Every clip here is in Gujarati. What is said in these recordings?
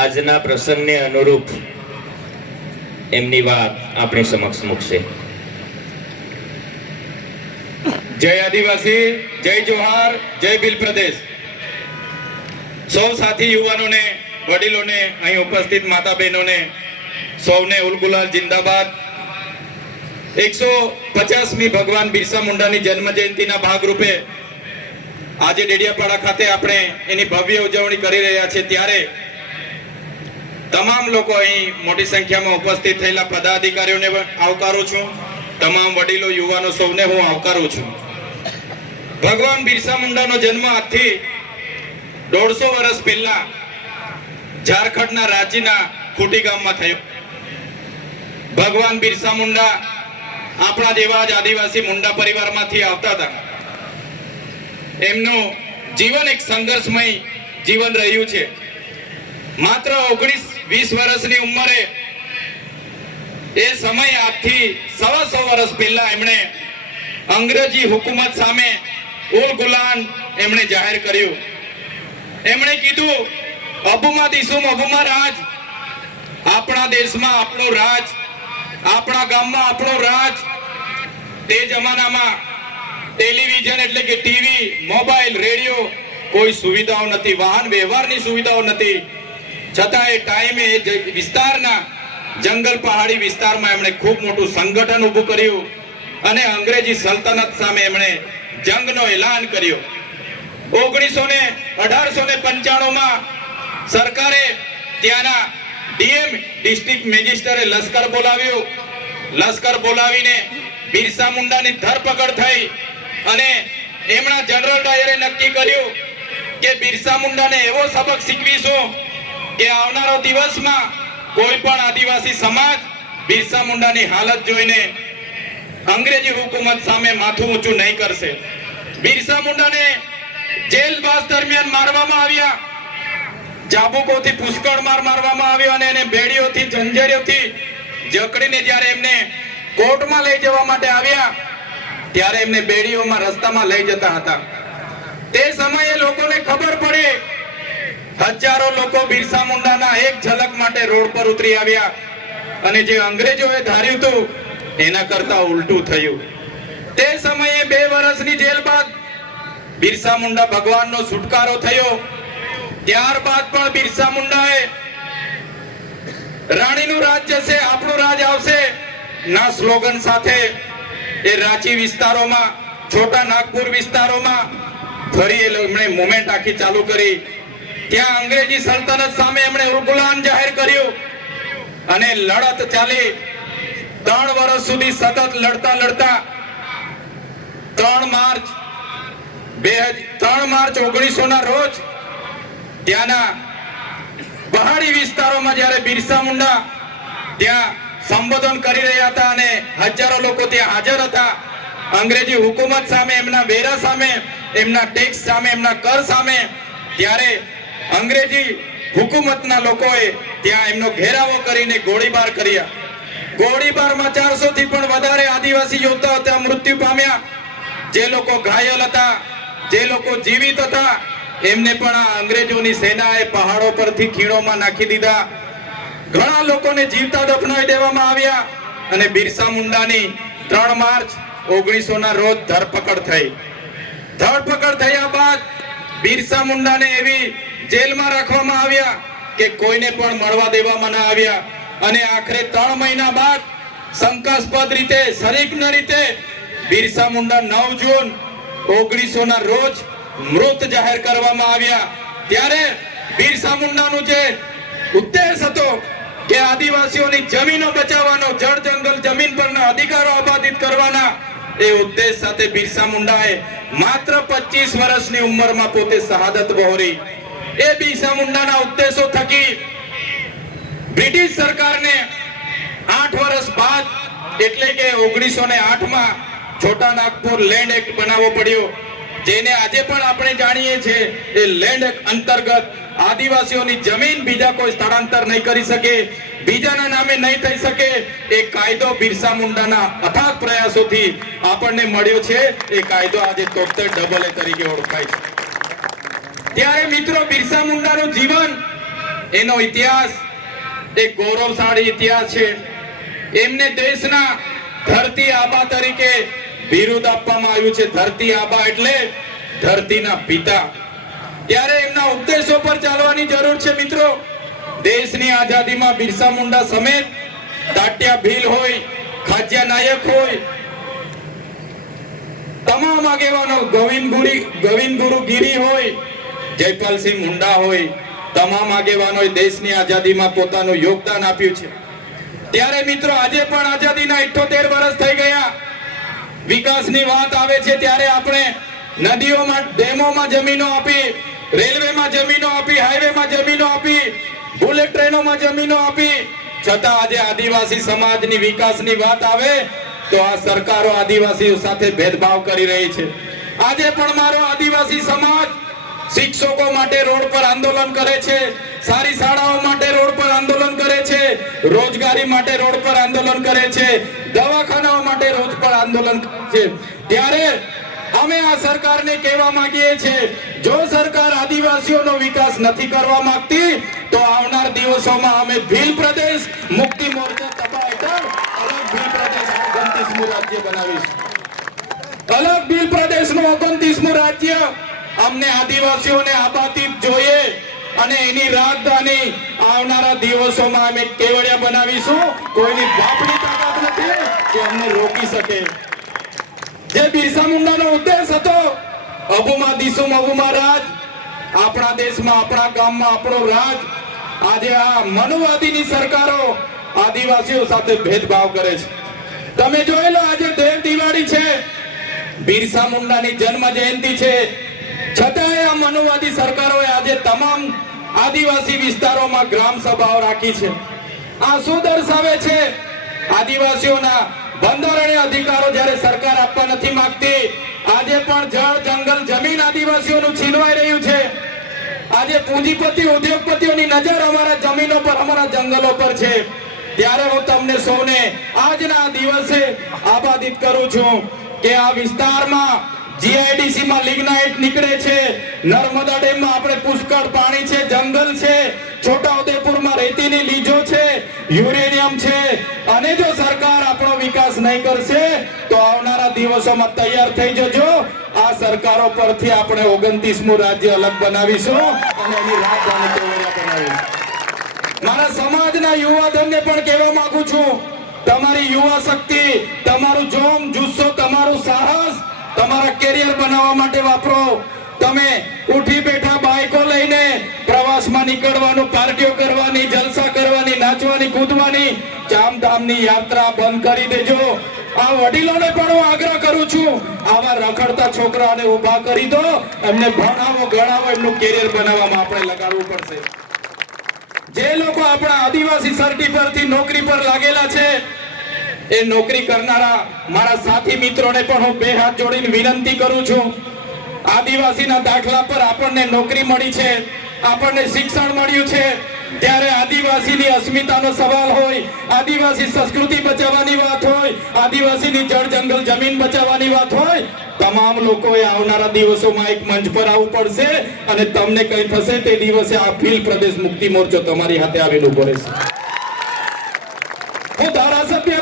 આજના પ્રસંગને અનુરૂપ એમની વાત આપણી સમક્ષ મૂકશે. જય આદિવાસી, જય જોહાર, જય ભીલ પ્રદેશ. સૌ સાથી યુવાનોને, વડીલોને, અહીં ઉપસ્થિત માતા બહેનોને સૌને ઉલગુલાલ જિંદાબાદ. એકસો પચાસમી ભગવાન બિરસા મુંડાની જન્મ જયંતિના ભાગરૂપે આજે ડેડિયાપાડા ખાતે આપણે એની ભવ્ય ઉજવણી કરી રહ્યા છીએ. ત્યારે તમામ લોકો અહીં મોટી સંખ્યામાં ઉપસ્થિત થયેલા પદાધિકારીઓને આવકારું છું. તમામ વડીલો, યુવાનો સૌને હું આવકારું છું. ભગવાન બિરસા મુંડાનો જન્મ આજથી દોઢસો વર્ષ પહેલા ઝારખંડના રાંચીના ખૂટી ગામમાં થયો. ભગવાન બિરસા મુંડા આપણા જેવા જ આદિવાસી મુંડા પરિવારમાંથી આવતા હતા. એમનું જીવન એક સંઘર્ષમય જીવન રહ્યું છે. માત્ર ઓગણીસ વીસ વર્ષની ઉંમરે એ સમય આજથી સવા સો વર્ષ પહેલા એમણે અંગ્રેજી હુકુમત સામે ઉલ ગુલાન એમણે જાહેર કર્યું. એમણે કીધું, અબુમાં દિશુમ અબુમાં રાજ. આપણા દેશમાં આપણો રાજ, આપણા ગામમાં આપણો રાજ. તે જમાનામાં ટેલિવિઝન એટલે કે ટીવી, મોબાઈલ, રેડિયો કોઈ સુવિધાઓ નથી, વાહન વ્યવહારની સુવિધાઓ નથી. છતાં એ ટાઈમે એ વિસ્તારના જંગલ પહાડી વિસ્તારમાં એમણે ખૂબ મોટું સંગઠન ઊભું કર્યું અને અંગ્રેજી સલ્તનત સામે એમણે જંગનો એલાન કર્યો. ઓગણીસો ને અઢારસો ને પંચાણુંમાં સરકારે ત્યાંના ડીએમ ડિસ્ટ્રિક્ટ મેજિસ્ટરે લશ્કર બોલાવ્યું. લશ્કર બોલાવીને બિરસા મુંડાની ધરપકડ થઈ અને એમના જનરલ ડાયરે નક્કી કર્યું કે બિરસા મુંડાને એવો સબક શીખવીશું કે આવનારો દિવસમાં કોઈ પણ આદિવાસી સમાજ બિરસા મુંડાની હાલત જોઈને અંગ્રેજી હુકુમત સામે માથું ઊંચું નહીં કરશે. બિરસા મુંડાને જેલવાસ દરમિયાન મારવામાં આવ્યા. ચાબુકોથી પુષ્કળ માર મારવામાં આવ્યો અને એને બેડીઓથી, જંજરીઓથી જકડીને જ્યારે એમને કોર્ટમાં લઈ જવા માટે આવ્યા, ત્યારે એમને બેડીઓમાં રસ્તામાં લઈ જતા હતા. તે સમયે લોકોને ખબર પડી હજારો લોકો બિરસા મુંડાના એક ઝલક માટે રોડ પર ઉતરી આવ્યા. અને જે અંગ્રેજોએ ધાર્યું હતું, એના કરતા ઉલટું થયું. તે સમયે બે વર્ષની જેલ બાદ બિરસા મુંડા ભગવાનનો છુટકારો થયો. ત્યારબાદ પણ બિરસા મુંડાએ રાણીનું રાજ જશે, આપણું રાજ આવશે. ના સ્લોગન સાથે એ રાંચી વિસ્તારોમાં, છોટા નાગપુર વિસ્તારોમાં ફરી એમણે મુમેન્ટ આખી ચાલુ કરી. ત્યાં અંગ્રેજી સલ્તનત સામે એમણે ઉલગુલાન જાહેર કર્યું અને લડત ચાલી. ત્રણ વર્ષ સુધી સતત લડતા લડતા ત્રણ માર્ચ બે ત્રણ માર્ચ ઓગણીસો ના રોજ ત્યાંના પહાડી વિસ્તારોમાં જ્યારે બિરસા મુંડા ત્યાં સંબોધન કરી રહ્યા હતા અને હજારો લોકો ત્યાં હાજર હતા, અંગ્રેજી હુકુમત સામે, એમના વેરા સામે, એમના ટેક્સ સામે, એમના કર સામે, ત્યારે અંગ્રેજી હુકુમતના લોકોએ ત્યાં એમનો ઘેરાવો કરીને ગોળીબાર કર્યા. ગોળીબારમાં ચારસો થી પણ વધારે આદિવાસી યોદ્ધાઓ ત્યાં મૃત્યુ પામ્યા. જે લોકો ઘાયલ હતા, જે લોકો જીવિત હતા, એમને પણ આ અંગ્રેજોની સેનાએ પહાડો પરથી ખીણોમાં નાખી દીધા. ઘણા લોકોને જીવતા દફનાવી દેવામાં આવ્યા અને બિરસા મુંડાની ત્રણ માર્ચ ઓગણીસો ના રોજ ધરપકડ થઈ. ધરપકડ થયા બાદ બિરસા મુંડાને એવી જેલમાં રાખવામાં આવ્યા કે કોઈને પણ મળવા દેવામાં ના આવ્યા. અને આખરે ત્રણ મહિના બાદ શંકાસ્પદ રીતે સરીગ્ન રીતે બિરસા મુંડા નવ જૂન ઓગણીસો ના રોજ મૃત જાહેર કરવામાં આવ્યા. ત્યારે બિરસા મુંડાનું જે ઉદ્દેશ હતો કે આદિવાસીઓની જમીનો બચાવવાનો, જળ જંગલ જમીન પરના અધિકારો અબાધિત કરવાના, એ ઉદ્દેશ સાથે બિરસા મુંડાએ માત્ર 25 વર્ષની ઉંમરમાં પોતે શહાદત વહોરી. એ બિરસા મુંડાના ઉદ્દેશો થકી બ્રિટિશ સરકારને આઠ વર્ષ બાદ, એટલે કે ઓગણીસો ને આઠમાં છોટા નાગપુર લેન્ડ એક્ટ બનાવવો પડ્યો, જેને આજે પણ આપણે જાણીએ છીએ એ લેન્ડ એક્ટ અંતર્ગત આદિવાસીઓની જમીન બીજા કોઈ સ્થળાંતર નહીં કરી શકે, બીજાના નામે નહીં થઈ શકે, એ કાયદો બિરસા મુંડાના અથાગ પ્રયાસોથી આપણને મળ્યો છે. એ કાયદો આજે તોતેર ડબલ એ તરીકે ઓળખાય છે. ત્યારે મિત્રો બિરસા મુંડાનું જીવન, એનો ઇતિહાસ એક ગૌરવશાળી ઇતિહાસ છે. એમને દેશના ધરતી આબા તરીકે બિરુદ આપવામાં આવ્યું છે. ધરતી આબા એટલે ધરતીના પિતા. ત્યારે એમના ઉપદેશો પર ચાલવાની જરૂર છે મિત્રો. દેશની આઝાદીમાં બિરસા મુંડા સમેત તાટિયા ભીલ હોય, ખાજ્યા નાયક હોય, તમામ આગેવાનો ગોવિંદ ગોવિંદ ગુરુ ગીરી હોય જયપાલસિંહ મુંડા હોય, તમામ આગેવાનોએ દેશની આઝાદીમાં પોતાનું યોગદાન આપ્યું છે. ત્યારે મિત્રો, આજે પણ આઝાદીના 78 વર્ષ થઈ ગયા. વિકાસની વાત આવે છે ત્યારે આપણે નદીઓમાં, ડેમોમાં જમીનો આપી, રેલવેમાં જમીનો આપી, હાઈવેમાં જમીનો આપી, બુલેટ ટ્રેનોમાં જમીનો આપી. છતાં આજે આદિવાસી સમાજની વિકાસની વાત આવે, તો આ સરકારો આદિવાસીઓ સાથે ભેદભાવ કરી રહી છે. આજે પણ મારો આદિવાસી સમાજ શિક્ષકો માટે રોડ પર આંદોલન કરે છે, સારી શાળાઓ માટે રોડ પર આંદોલન કરે છે, રોજગારી માટે રોડ પર આંદોલન કરે છે, દવાખાનાઓ માટે રોજ પર આંદોલન કરે છે. ત્યારે અમે આ સરકારને કહેવા માંગીએ છીએ, જો સરકાર આદિવાસીઓનો વિકાસ નથી કરવા માંગતી, તો આવનાર દિવસોમાં અમે ભીલ પ્રદેશ મુક્તિ મોરચા તબા હેઠળ અલગ ભીલ પ્રદેશ ઓગણત્રીસમું રાજ્ય બનાવીશું. અલગ ભીલ પ્રદેશનું ઓગણત્રીસમું રાજ્ય અમને આદિવાસીઓને આબાદી જોઈએ અને એની રાજધાની આવનારા દિવસોમાં અમે કેવડિયા બનાવીશું. કોઈની બાપની તાકાત નથી કે અમને રોકી શકે. જે બિરસા મુંડાનો ઉદ્દેશ હતો અબુમાં દિસુમ અબુમાં રાજ, આપણા દેશમાં, આપણા ગામમાં, આપણો રાજ, આજે આ મનુવાદીની સરકારો આદિવાસીઓ સાથે ભેદભાવ કરે છે. તમે જોઈ લો આજે દેવ દિવાળી છે. બિરસા મુંડાની જન્મ જયંતિ છે. છતાંય આ સરકારોએ આજે તમામ આદિવાસી વિસ્તારોમાં ગ્રામ સભાઓ રાખી છે. આ શું દર્શાવે છે? આદિવાસીઓના બંધારણીય અધિકારો જ્યારે સરકાર આપવા નથી માંગતી, આજે પણ જળ, જંગલ, જમીન આદિવાસીઓનું છીનવાઈ રહ્યું છે. આજે પૂંજીપતિ, ઉદ્યોગપતિઓની નજર અમારા જમીનો પર, અમારા જંગલો પર છે. ત્યારે હું તમને સૌને આજના દિવસે આબાદિત કરું છું કે આ વિસ્તારમાં જીઆઈડીસી માં લિગ્નાઇટ નીકળે છે. નર્મદા ડેમમાં આપણે પુષ્કળ પાણી છે, જંગલ છે. છોટા ઉદેપુરમાં રેતીની લીજો છે, યુરેનિયમ છે. અને જો સરકાર આપણો વિકાસ નહીં કરશે, તો આવનારા દિવસોમાં તૈયાર થઈ જજો. આ સરકારો પરથી આપણે ઓગણત્રીસમું રાજ્ય અલગ બનાવીશું અને એની રાજધાની કેવડિયા બનાવીશું મારા સમાજના યુવાધનને પણ કહેવા માંગુ છું, તમારી યુવા શક્તિ તમારું જોમ, જુસ્સો, તમારું સાહસ તમારા કેરિયર બનાવવા માટે વાપરો. તમે ઉઠી બેઠા બાઈકો લઈને પ્રવાસમાં નીકળવાનું, પાર્ટીઓ કરવાની, જલસા કરવાની, નાચવાની, કૂદવાની ચામધામની યાત્રા બંધ કરી દેજો. આ વડીલોને પણ હું આગ્રહ કરું છું, આવા રખડતા છોકરાઓને ઊભા કરી દો. એમને ભણાવો, ગણાવો, એમનું કેરિયર બનાવવામાં આપણે લગાડવું પડશે. જે લોકો આપણા આદિવાસી સર્ટી પરથી નોકરી પર લાગેલા છે એ નોકરી કરનારા મારા સાથી મિત્રોને પણ હું બે હાથ જોડીને વિનંતી કરું છું. આદિવાસીના દાખલા પર આપણને નોકરી મળી છે, આપણને શિક્ષણ મળ્યું છે. ત્યારે આદિવાસીની અસ્મિતાનો સવાલ હોય, આદિવાસી સંસ્કૃતિ બચાવવાની વાત હોય, આદિવાસીની જળ જંગલ જમીન બચાવવાની વાત હોય, તમામ લોકોએ આવનારા દિવસોમાં એક મંચ પર આવવું પડશે અને તમને કંઈ થશે તે દિવસે આ ભીલ પ્રદેશ મુક્તિ મોરચો તમારી હાથે આવીને ઊભો રહેશે.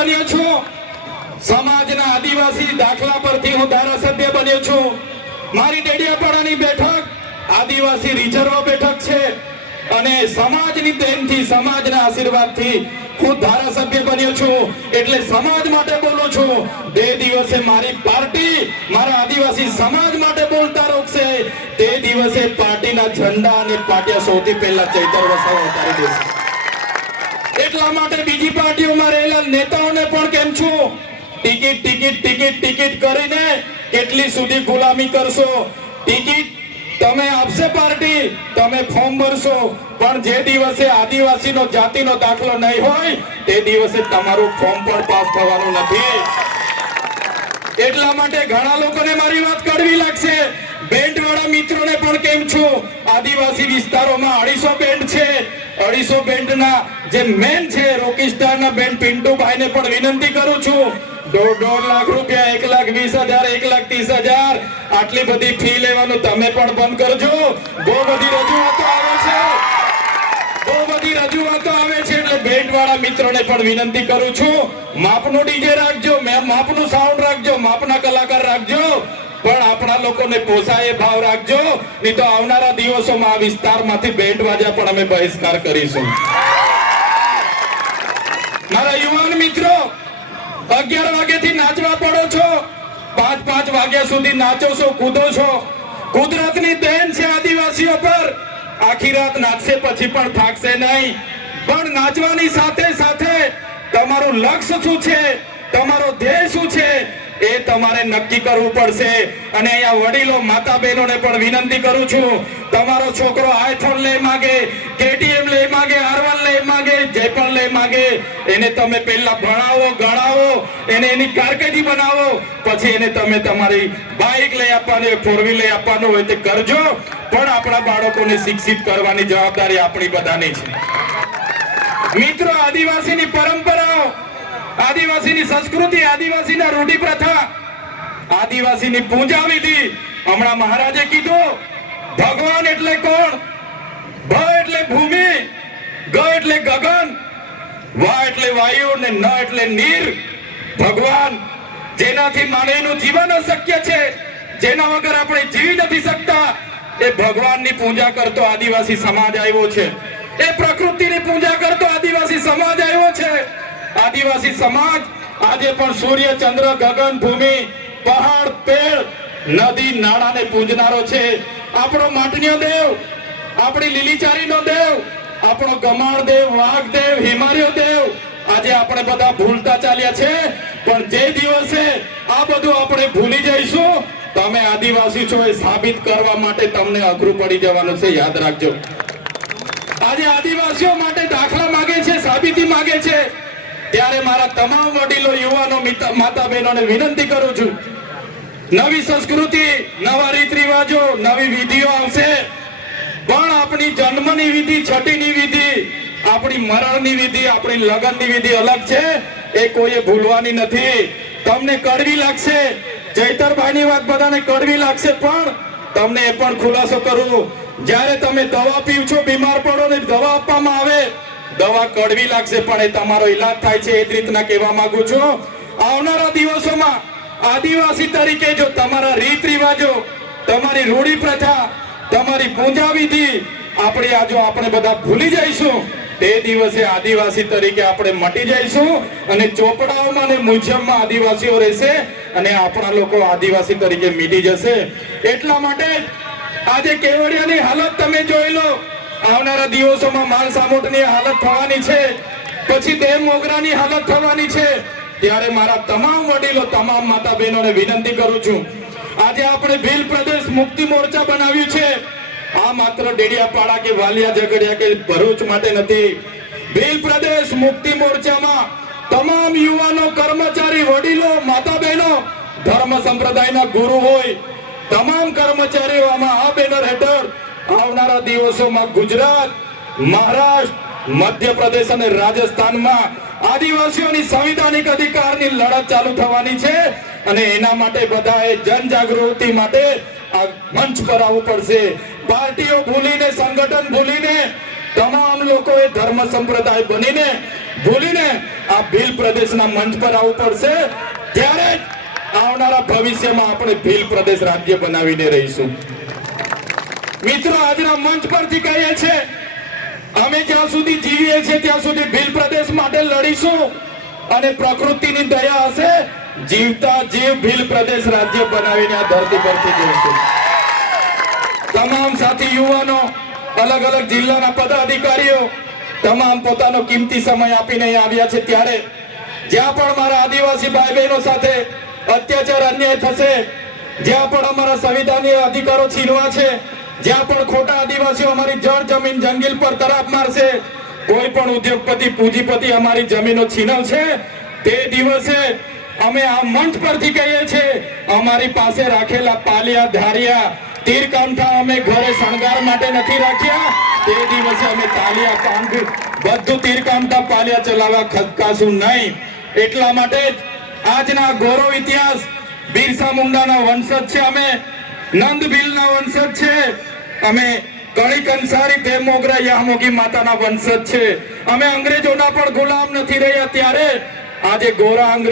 બન્યો છું. સમાજના આદિવાસી દાખલા પરથી હું ધારાસભ્ય બન્યો છું. મારી ડેડિયાપાડાની બેઠક આદિવાસી રિઝર્વ બેઠક છે. અને સમાજની દેનથી સમાજના આશીર્વાદથી હું ધારાસભ્ય બન્યો છું. એટલે સમાજ માટે બોલું છું. બે દિવસે મારી પાર્ટી મારા આદિવાસી સમાજ માટે બોલતા રોકશે. તે દિવસે પાર્ટીના ઝંડા અને પાટિયા સૌથી પહેલા ચૈતર વસાવા ઉતારી દેશે. એટલા માટે બીજી પાર્ટીઓમાં રહેલા નેતાઓને પણ કેમ છું? ટિકિટ ટિકિટ ટિકિટ ટિકિટ કરીને કેટલી સુધી ગુલામી કરશો? ટિકિટ તમે આપશે પાર્ટી, તમે ફોર્મ ભરશો. પણ જે દિવસે આદિવાસીનો, જાતિનો દાખલો નહીં હોય, તે દિવસે તમારું ફોર્મ પણ પાસ થવાનું નથી. એટલા માટે ઘણા લોકોને મારી વાત કરવી લાગશે. બેન્ડ વાળા મિત્રોને પણ કેમ છું? આદિવાસી વિસ્તારોમાં અઢીસો બેન્ડ છે. અઢીસો બેન્ડ ના જે મેન છે રોકીસ્ટાર ના બેન્ડ પિન્ટુભાઈ ને પણ વિનંતી કરું છું. દોઢ દોઢ લાખ રૂપિયા, એક લાખ વીસ હજાર, એક લાખ ત્રીસ હજાર. આટલી બધી ફી લેવાનું તમે પણ બંધ કરજો. બહુ બધી રજૂઆતો આવે છે. બહુ વાળા મિત્રોને પણ વિનંતી કરું છું. માપનું ડીજે રાખજો, મેં માપનું સાઉન્ડ રાખજો, માપના કલાકાર રાખજો. પણ આપણા લોકોને પોસાય ભાવ રાખજો. નહીં તો આવનારા દિવસોમાં આ વિસ્તારમાંથી બેન્ડ વાજા પણ અમે બહિષ્કાર કરીશું. મારા યુવાન મિત્રો, અગિયાર વાગ્યાથી નાચવા પડો છો. પાંચ પાંચ વાગ્યા સુધી નાચો છો, કૂદો છો. કુદરતની દેન છે આદિવાસીઓ પર. આખી રાત નાચશે પછી પણ થાકશે નહીં. પણ નાચવાની સાથે સાથે તમારું લક્ષ્ય શું છે? તમારો ધ્યેય શું છે? એ તમારે નક્કી કરવું પડશે. અને અહીંયા વડીલો માતા બહેનોને પણ વિનંતી કરું છું. તમારો છોકરો આઈફોન લઈ માગે, કેટીએમ લઈ માગે, આર લઈ માગે, જે પણ લઈ માગે, એને તમે પહેલા ભણાવો, ગણાવો, એને એની કારકિર્દી બનાવો, પછી એને તમે તમારી બાઇક લઈ આપવાની ફોર વ્હીલ લઈ આપવાનું હોય તે કરજો. પણ આપણા બાળકોને શિક્ષિત કરવાની જવાબદારી આપણી બધાની છે. મિત્રો, આદિવાસીની પરંપરાઓ આદિવાસીની સંસ્કૃતિ, આદિવાસીના રૂઢિ પ્રથા આદિવાસીની પૂજા વિધિ. હમણાં મહારાજે કીધું, ભગવાન એટલે કોણ? ભ એટલે ભૂમિ, ગ એટલે ગગન, વા એટલે વાયુ ને ન એટલે નીર. ભગવાન, જેનાથી માનવીનું જીવન અશક્ય છે, જેના વગર આપણે જીવી નથી શકતા, એ ભગવાનની પૂજા કરતો આદિવાસી સમાજ આવ્યો છે. એ પ્રકૃતિની પૂજા કરતો આદિવાસી સમાજ આવ્યો છે. આદિવાસી સમાજ આજે પણ સૂર્ય, ચંદ્ર, ગગન, ભૂમિ, પહાડ, પેડ, નદી, નાળાને પૂજનારો છે. આપણો માટનીય દેવ, આપણી લીલીચારીનો દેવ, આપણો ગમાણ દેવ, વાઘ દેવ, હિમાલય દેવ, આજે આપણે બધા ભૂલતા ચાલ્યા છે. પણ જે દિવસે આ બધું આપણે ભૂલી જઈશું, તમે આદિવાસી છો એ સાબિત કરવા માટે તમને અઘરું પડી જવાનું છે. યાદ રાખજો. આજે આદિવાસીઓ માટે દાખલા માંગે છે, સાબિતી માંગે છે. ત્યારે મારા તમામ વડીલો, યુવાનો, માતા બહેનોને વિનંતી કરું છું. નવી સંસ્કૃતિ, નવા રીત રિવાજો નવી વિધિઓ આવશે. પણ આપણી જન્મની વિધિ છઠ્ઠીની વિધિ, આપણી મરણની વિધિ, આપણી લગ્નની વિધિ અલગ છે. એ કોઈએ ભૂલવાની નથી. તમને કડવી લાગશે. જૈતરભાઈની વાત બધાને કડવી લાગશે, પણ તમને એ પણ ખુલાસો કરું. જ્યારે તમે દવા પીવ છો બીમાર પડો ને દવા આપવામાં આવે દવા કડવી લાગશે, પણ એ તમારો ઈલાજ થાય છે, એ જ રીતના કહેવા માંગુ છું. આવનારા દિવસોમાં આદિવાસી તરીકે જો તમારા રીત રિવાજો, તમારી રૂઢી પ્રથા, તમારી પૂજા વિધિ આપણી આ જો આપણે બધા ભૂલી જઈશું, તે દિવસે આદિવાસી તરીકે આપણે મટી જઈશું અને ચોપડાઓમાં અને મ્યુઝિયમમાં આદિવાસીઓ રહેશે અને આપણા લોકો આદિવાસી તરીકે મીટી જશે. એટલા માટે આજે કેવડિયાની હાલત તમે જોઈ લો. આવનારા દિવસોમાં માલ સામોટની હાલત થવાની છે. પછી તે મોગરાની હાલત થવાની છે. ત્યારે મારા તમામ વડીલો, તમામ માતા બહેનોને વિનંતી કરું છું. આજે આપણે ભીલ પ્રદેશ મુક્તિ મોરચા બનાવ્યું છે. આ માત્ર ડેડિયાપાડા કે વાલિયા ઝઘડિયા કે ભરૂચ માટે નથી. ભીલ પ્રદેશ મુક્તિ મોરચામાં તમામ યુવાનો, કર્મચારી, વડીલો માતા બહેનો ધર્મ સંપ્રદાયના ગુરુ હોય. તમામ કર્મચારીઓ આમાં આ બેનર હેઠળ આવનારા દિવસોમાં ગુજરાત, મહારાષ્ટ્ર, મધ્યપ્રદેશ અને રાજસ્થાનમાં આદિવાસીઓની સંવિધાનિક અધિકારની લડત ચાલુ થવાની છે અને એના માટે બધાએ જનજાગૃતિ માટે આ મંચ પર આવવું પડશે. પાર્ટીઓ ભૂલીને, સંગઠન ભૂલીને, તમામ લોકોએ ધર્મ સંપ્રદાય બનીને, ભૂલીને આ ભીલ પ્રદેશના મંચ પર આવવું પડશે. ત્યારે આવનારા ભવિષ્યમાં આપણે ભીલ પ્રદેશ રાજ્ય બનાવીને રહીશું. મિત્રો આજના મંચ પરથી કહીએ છે અમે જ્યાં સુધી જીવીએ છીએ, ત્યાં સુધી ભીલ પ્રદેશ માટે લડીશું. અને પ્રકૃતિની દયા હશે, જીવતા જીવ ભીલ પ્રદેશ રાજ્ય બનાવીને આ ધરતી પરથી જીવશું. તમામ સાથી, યુવાનો, અલગ અલગ જિલ્લાના પદાધિકારીઓ, તમામ પોતાનો કિંમતી સમય આપીને આવ્યા છે ત્યારે. જ્યાં પણ મારા આદિવાસી ભાઈ બહેનો સાથે અત્યાચાર અન્યાય થશે, જ્યાં પણ અમારા સંવિધાનીય અધિકારો છીનવા છે જ્યાં પણ ખોટા આદિવાસીઓ અમારી જળ જમીન જંગલ પર તરાપ મારશે, કોઈ પણ ઉદ્યોગપતિ, પૂંજીપતિ અમારી જમીનો છીનવશે તે દિવસે અમે આ મંચ પરથી કહીએ છીએ, અમારી પાસે રાખેલા પાલિયા, ધારિયા તીર કાંઠા અમે ઘરે શણગાર માટે નથી રાખ્યા. તે દિવસે અમે તાલિયા, કાંઠ, બધું તીર કાંઠા પાલિયા ચલાવવા ખદકાશું નહીં. એટલા માટે જ આજના ગૌરવ ઇતિહાસ બિરસા મુંડાના વંશજ છે. અમે નંદ ભીલના વંશજ છે. અમે કણી કંસારી તે મોગરા યામોગી માતાના વંશજ છે. અમે અંગ્રેજોના પણ ગુલામ નથી રહ્યા ત્યારે આજે ગોરા અંગ્રેજ